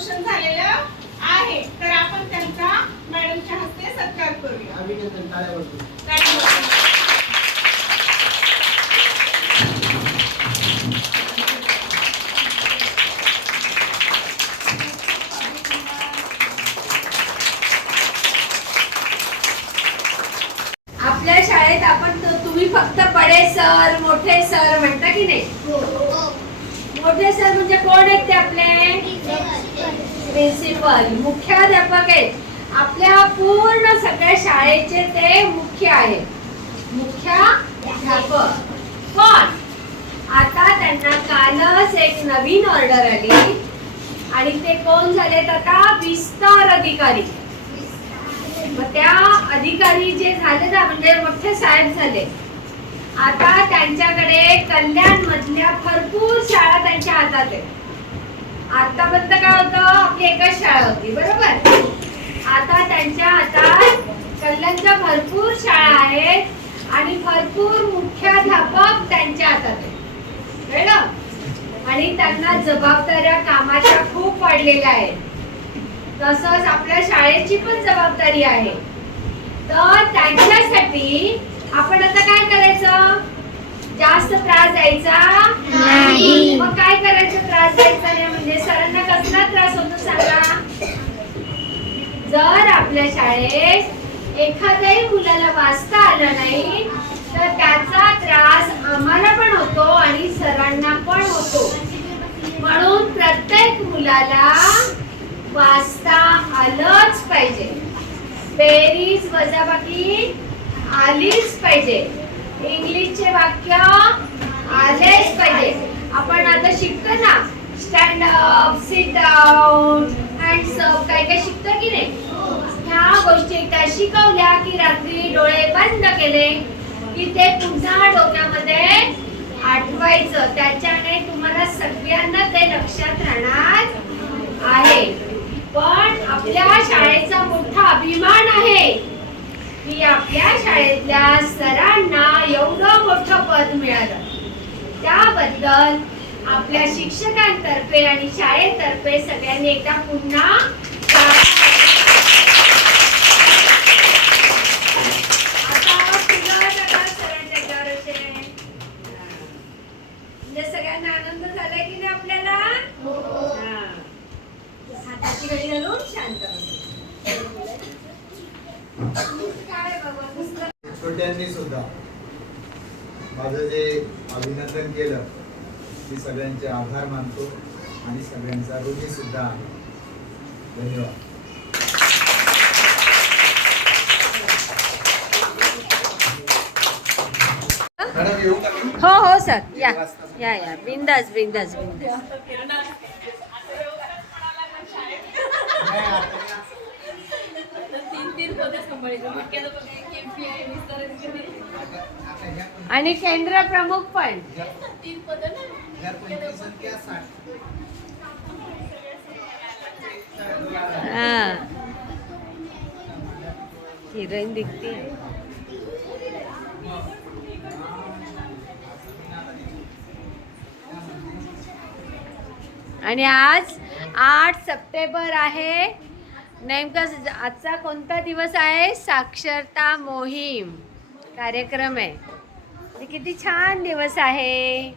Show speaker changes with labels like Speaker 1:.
Speaker 1: Promotion झालेलं आहे तर आपण त्यांचा मॅडमच्या हस्ते सत्कार करूया
Speaker 2: अभिनंदन टाळ्या वाजवून.
Speaker 1: धन्यवाद.
Speaker 3: आपल्या शाळेत आपण तो- तुम्ही फक्त बडे सर मोठे सर म्हणता की नाही मोठे सर म्हणजे कोण आहेत ते आपले प्रिन्सिपल मुख्याध्यापक आहेत. आपल्या पूर्ण सगळ्या शाळेचे ते मुख्य आहेत मुख्याध्यापक. पण आता त्यांना कालच एक नवीन ऑर्डर आली. आणि ते कोण झालेत आता? विस्तार अधिकारी. मग त्या अधिकारी जे झाले ना म्हणजे मोठे साहेब झाले. आता त्यांच्याकडे कल्याण मधल्या भरपूर शाळा त्यांच्या हातात आहेत. आतापर्यंत काय आपली एकच शाळा होती बरोबर? आता त्यांच्या हातात कल्याणच्या भरपूर शाळा आहेत आणि भरपूर मुख्याध्यापक त्यांच्या हातात आहेत. कळलं? आणि त्यांना जबाबदाऱ्या कामाच्या खूप वाढलेल्या आहेत. तसंच आपल्या शाळेची पण जबाबदारी आहे. तर त्यांच्यासाठी आपण आता काय करायचं? जास्त त्रास द्यायचा?
Speaker 4: नाही.
Speaker 3: मग काय करायचं? त्रास द्यायचा नाही. म्हणजे सरांना कसला त्रास होतो? जर आपल्या शाळेत एखाद्याही मुलाला वाचता आलं नाही तर त्याचा त्रास आम्हाला पण होतो आणि सरांना पण होतो. म्हणून प्रत्येक मुलाला वाचता आलंच पाहिजे. बेरीज वजाबाकी आलीच पाहिजे. इंग्लिशचे वाक्य आलेच पाहिजे. आपण आता शिकतो ना. Stand up sit down hands up काय काय शिकतो की नाही ह्या गोष्टी एकदा शिकवल्या की रात्री डोळे बंद केले की ते पुन्हा डोक्यामध्ये आठवायचं. त्याच्याने तुम्हाला सगळ्यांना ते लक्षात राहणार आहे. पण आपल्या शाळेचा मोठा अभिमान आहे. की आपल्या शाळेतल्या सरांना एवढं मोठं पद मिळालं. त्याबद्दल आपल्या शिक्षकांतर्फे आणि शाळेतर्फे सगळ्यांनी एकदा पुन्हा म्हणजे सगळ्यांना आनंद झालाय की नाही आपल्याला हा. हाताची घडी घालून शांत. काय बाबा पुस्तक
Speaker 2: छोट्यांनी सुद्धा माझं जे अभिनंदन केलं ते सगळ्यांचे आभार मानतो आणि सगळ्यांचा ऋणी सुद्धा आहे धन्यवाद मॅडम येऊ का मी?
Speaker 3: हो हो सर. या. या या. बिंदास बिंदास बिंदास. आणि केंद्र प्रमुख पण.
Speaker 2: ह्या-
Speaker 3: हा. हिरोईन दिखती आणि आज आठ सप्टेंबर आहे. नेमकं आजचा कोणता दिवस आहे? साक्षरता मोहीम कार्यक्रम आहे. किती छान दिवस आहे.